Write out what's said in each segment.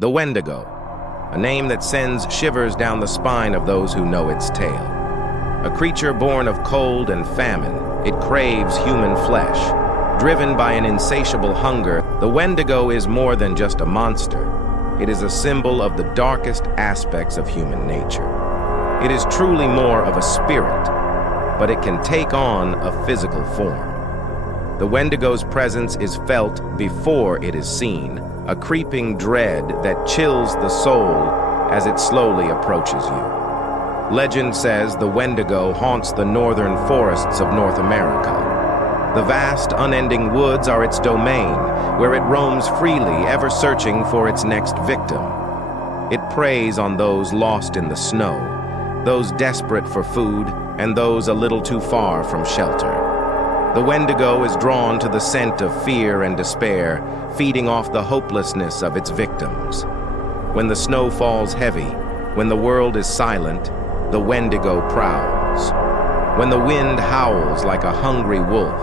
The Wendigo, a name that sends shivers down the spine of those who know its tale. A creature born of cold and famine, it craves human flesh. Driven by an insatiable hunger, the Wendigo is more than just a monster. It is a symbol of the darkest aspects of human nature. It is truly more of a spirit, but it can take on a physical form. The Wendigo's presence is felt before it is seen, a creeping dread that chills the soul as it slowly approaches you. Legend says the Wendigo haunts the northern forests of North America. The vast, unending woods are its domain, where it roams freely, ever searching for its next victim. It preys on those lost in the snow, those desperate for food, and those a little too far from shelter. The Wendigo is drawn to the scent of fear and despair, feeding off the hopelessness of its victims. When the snow falls heavy, when the world is silent, the Wendigo prowls. When the wind howls like a hungry wolf,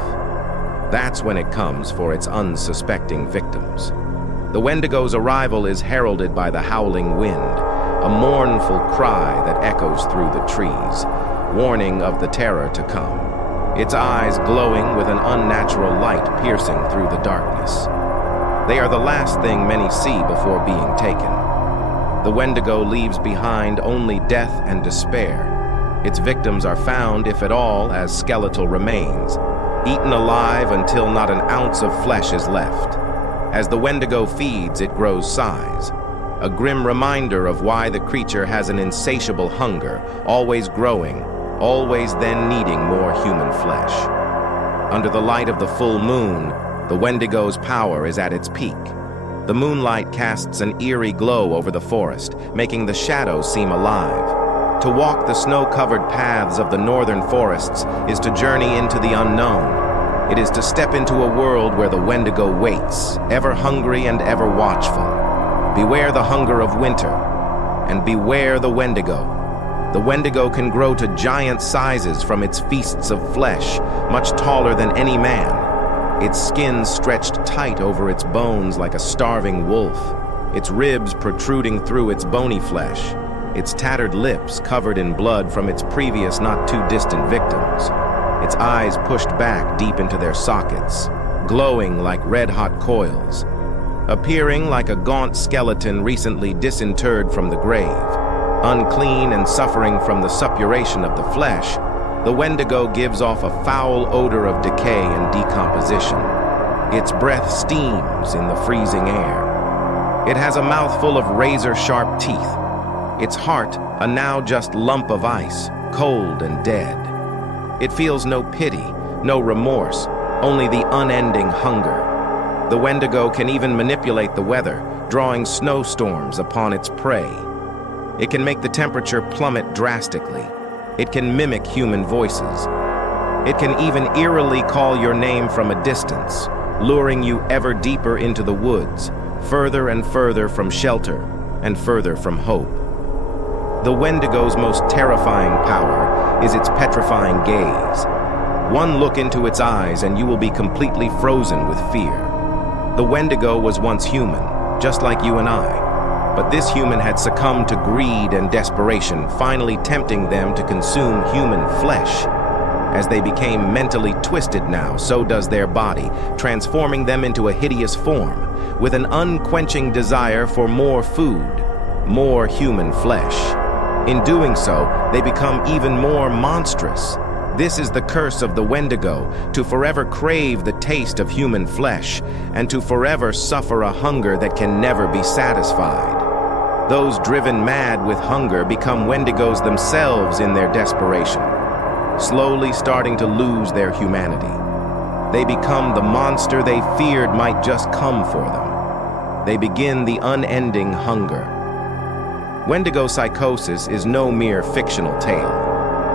that's when it comes for its unsuspecting victims. The Wendigo's arrival is heralded by the howling wind, a mournful cry that echoes through the trees, warning of the terror to come. Its eyes glowing with an unnatural light piercing through the darkness. They are the last thing many see before being taken. The Wendigo leaves behind only death and despair. Its victims are found, if at all, as skeletal remains, eaten alive until not an ounce of flesh is left. As the Wendigo feeds, it grows size, a grim reminder of why the creature has an insatiable hunger, always growing, always then needing more human flesh. Under the light of the full moon, the Wendigo's power is at its peak. The moonlight casts an eerie glow over the forest, making the shadows seem alive. To walk the snow-covered paths of the northern forests is to journey into the unknown. It is to step into a world where the Wendigo waits, ever hungry and ever watchful. Beware the hunger of winter, and beware the Wendigo. The Wendigo can grow to giant sizes from its feasts of flesh, much taller than any man. Its skin stretched tight over its bones like a starving wolf, its ribs protruding through its bony flesh, its tattered lips covered in blood from its previous not-too-distant victims, its eyes pushed back deep into their sockets, glowing like red-hot coils, appearing like a gaunt skeleton recently disinterred from the grave. Unclean and suffering from the suppuration of the flesh, the Wendigo gives off a foul odor of decay and decomposition. Its breath steams in the freezing air. It has a mouthful of razor-sharp teeth. Its heart, a now just lump of ice, cold and dead. It feels no pity, no remorse, only the unending hunger. The Wendigo can even manipulate the weather, drawing snowstorms upon its prey. It can make the temperature plummet drastically. It can mimic human voices. It can even eerily call your name from a distance, luring you ever deeper into the woods, further and further from shelter, and further from hope. The Wendigo's most terrifying power is its petrifying gaze. One look into its eyes and you will be completely frozen with fear. The Wendigo was once human, just like you and I. But this human had succumbed to greed and desperation, finally tempting them to consume human flesh. As they became mentally twisted now, so does their body, transforming them into a hideous form, with an unquenching desire for more food, more human flesh. In doing so, they become even more monstrous. This is the curse of the Wendigo, to forever crave the taste of human flesh, and to forever suffer a hunger that can never be satisfied. Those driven mad with hunger become Wendigos themselves in their desperation, slowly starting to lose their humanity. They become the monster they feared might just come for them. They begin the unending hunger. Wendigo psychosis is no mere fictional tale.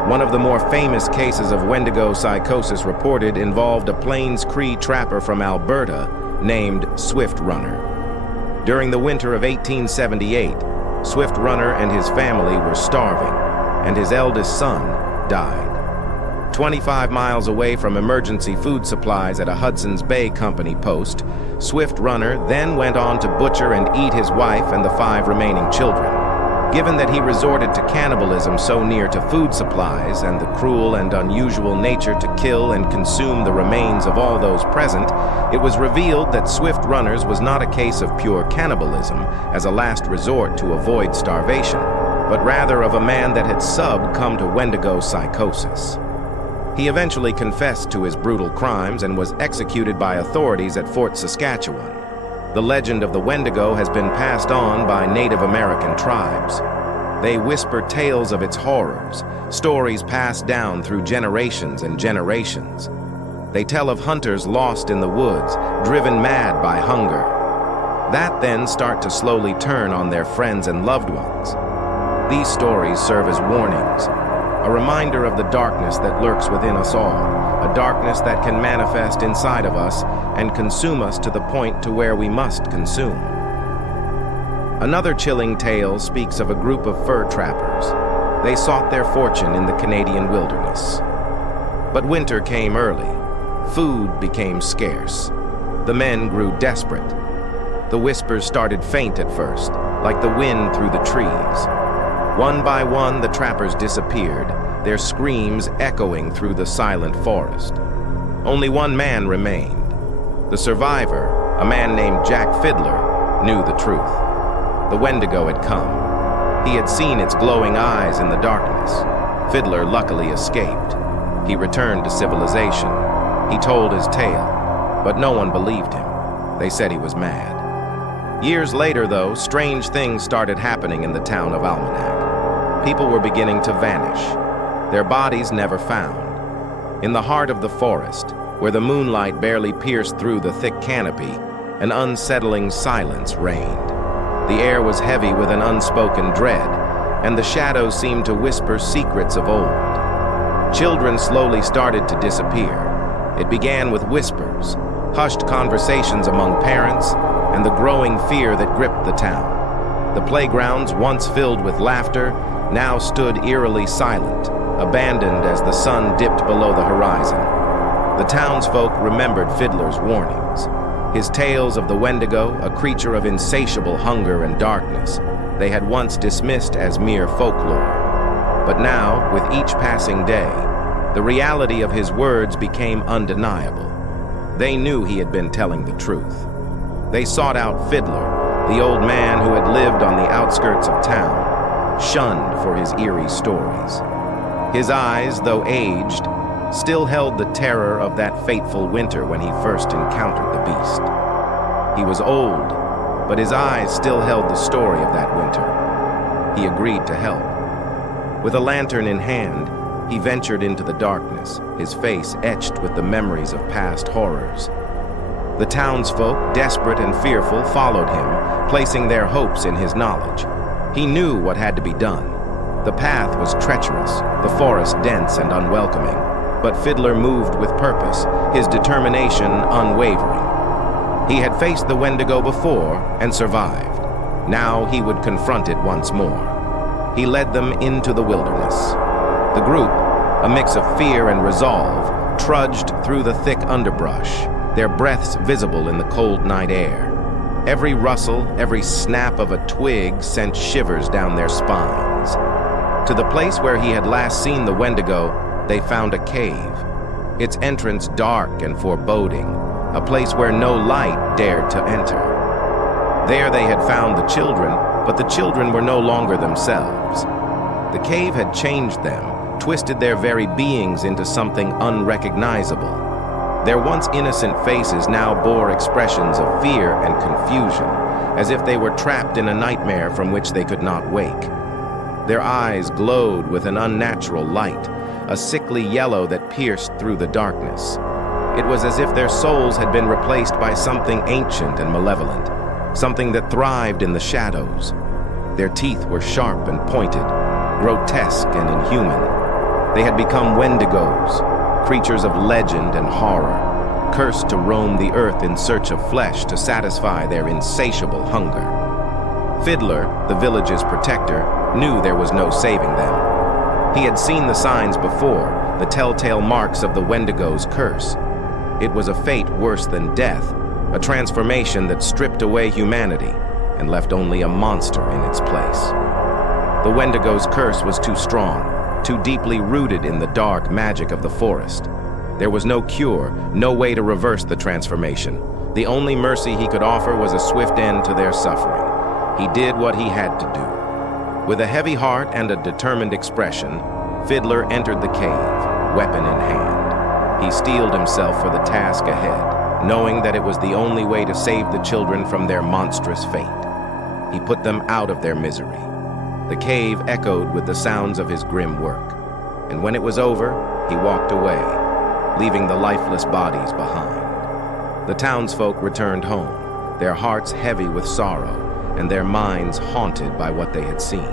One of the more famous cases of Wendigo psychosis reported involved a Plains Cree trapper from Alberta named Swift Runner. During the winter of 1878, Swift Runner and his family were starving, and his eldest son died. 25 miles away from emergency food supplies at a Hudson's Bay Company post, Swift Runner then went on to butcher and eat his wife and the 5 remaining children. Given that he resorted to cannibalism so near to food supplies and the cruel and unusual nature to kill and consume the remains of all those present, it was revealed that Swift Runner's was not a case of pure cannibalism as a last resort to avoid starvation, but rather of a man that had succumbed to Wendigo psychosis. He eventually confessed to his brutal crimes and was executed by authorities at Fort Saskatchewan. The legend of the Wendigo has been passed on by Native American tribes. They whisper tales of its horrors, stories passed down through generations and generations. They tell of hunters lost in the woods, driven mad by hunger. That then start to slowly turn on their friends and loved ones. These stories serve as warnings, a reminder of the darkness that lurks within us all, a darkness that can manifest inside of us and consume us to the point to where we must consume. Another chilling tale speaks of a group of fur trappers. They sought their fortune in the Canadian wilderness. But winter came early. Food became scarce. The men grew desperate. The whispers started faint at first, like the wind through the trees. One by one, the trappers disappeared, their screams echoing through the silent forest. Only one man remained. The survivor, a man named Jack Fiddler, knew the truth. The Wendigo had come. He had seen its glowing eyes in the darkness. Fiddler luckily escaped. He returned to civilization. He told his tale, but no one believed him. They said he was mad. Years later, though, strange things started happening in the town of Almanac. People were beginning to vanish, their bodies never found. In the heart of the forest, where the moonlight barely pierced through the thick canopy, an unsettling silence reigned. The air was heavy with an unspoken dread, and the shadows seemed to whisper secrets of old. Children slowly started to disappear. It began with whispers, hushed conversations among parents, and the growing fear that gripped the town. The playgrounds, once filled with laughter, now stood eerily silent, abandoned as the sun dipped below the horizon. The townsfolk remembered Fiddler's warnings, his tales of the Wendigo, a creature of insatiable hunger and darkness, they had once dismissed as mere folklore. But now, with each passing day, the reality of his words became undeniable. They knew he had been telling the truth. They sought out Fiddler, the old man who had lived on the outskirts of town, shunned for his eerie stories. His eyes, though aged, still held the terror of that fateful winter when he first encountered the beast. He was old, but his eyes still held the story of that winter. He agreed to help. With a lantern in hand, he ventured into the darkness, his face etched with the memories of past horrors. The townsfolk, desperate and fearful, followed him, placing their hopes in his knowledge. He knew what had to be done. The path was treacherous, the forest dense and unwelcoming, but Fiddler moved with purpose, his determination unwavering. He had faced the Wendigo before and survived. Now he would confront it once more. He led them into the wilderness. The group, a mix of fear and resolve, trudged through the thick underbrush, their breaths visible in the cold night air. Every rustle, every snap of a twig sent shivers down their spines. To the place where he had last seen the Wendigo, they found a cave, its entrance dark and foreboding, a place where no light dared to enter. There they had found the children, but the children were no longer themselves. The cave had changed them, twisted their very beings into something unrecognizable. Their once innocent faces now bore expressions of fear and confusion, as if they were trapped in a nightmare from which they could not wake. Their eyes glowed with an unnatural light, a sickly yellow that pierced through the darkness. It was as if their souls had been replaced by something ancient and malevolent, something that thrived in the shadows. Their teeth were sharp and pointed, grotesque and inhuman. They had become Wendigos, creatures of legend and horror, cursed to roam the earth in search of flesh to satisfy their insatiable hunger. Fiddler, the village's protector, knew there was no saving them. He had seen the signs before, the telltale marks of the Wendigo's curse. It was a fate worse than death, a transformation that stripped away humanity and left only a monster in its place. The Wendigo's curse was too strong, too deeply rooted in the dark magic of the forest. There was no cure, no way to reverse the transformation. The only mercy he could offer was a swift end to their suffering. He did what he had to do. With a heavy heart and a determined expression, Fiddler entered the cave, weapon in hand. He steeled himself for the task ahead, knowing that it was the only way to save the children from their monstrous fate. He put them out of their misery. The cave echoed with the sounds of his grim work, and when it was over, he walked away, leaving the lifeless bodies behind. The townsfolk returned home, their hearts heavy with sorrow, and their minds haunted by what they had seen.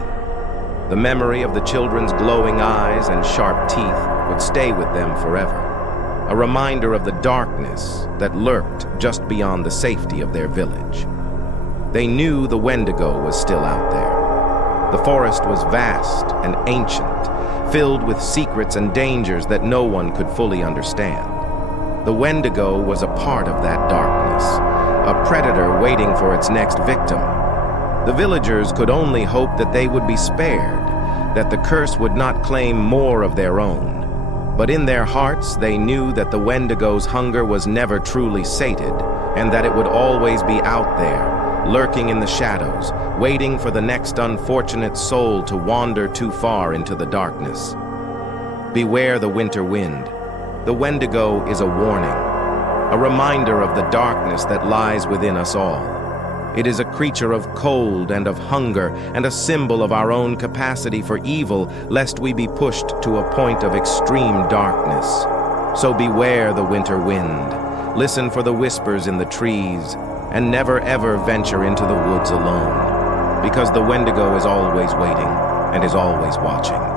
The memory of the children's glowing eyes and sharp teeth would stay with them forever, a reminder of the darkness that lurked just beyond the safety of their village. They knew the Wendigo was still out there. The forest was vast and ancient, filled with secrets and dangers that no one could fully understand. The Wendigo was a part of that darkness, a predator waiting for its next victim. The villagers could only hope that they would be spared, that the curse would not claim more of their own. But in their hearts, they knew that the Wendigo's hunger was never truly sated, and that it would always be out there, lurking in the shadows, waiting for the next unfortunate soul to wander too far into the darkness. Beware the winter wind. The Wendigo is a warning, a reminder of the darkness that lies within us all. It is a creature of cold and of hunger, and a symbol of our own capacity for evil, lest we be pushed to a point of extreme darkness. So beware the winter wind. Listen for the whispers in the trees, and never ever venture into the woods alone, because the Wendigo is always waiting and is always watching.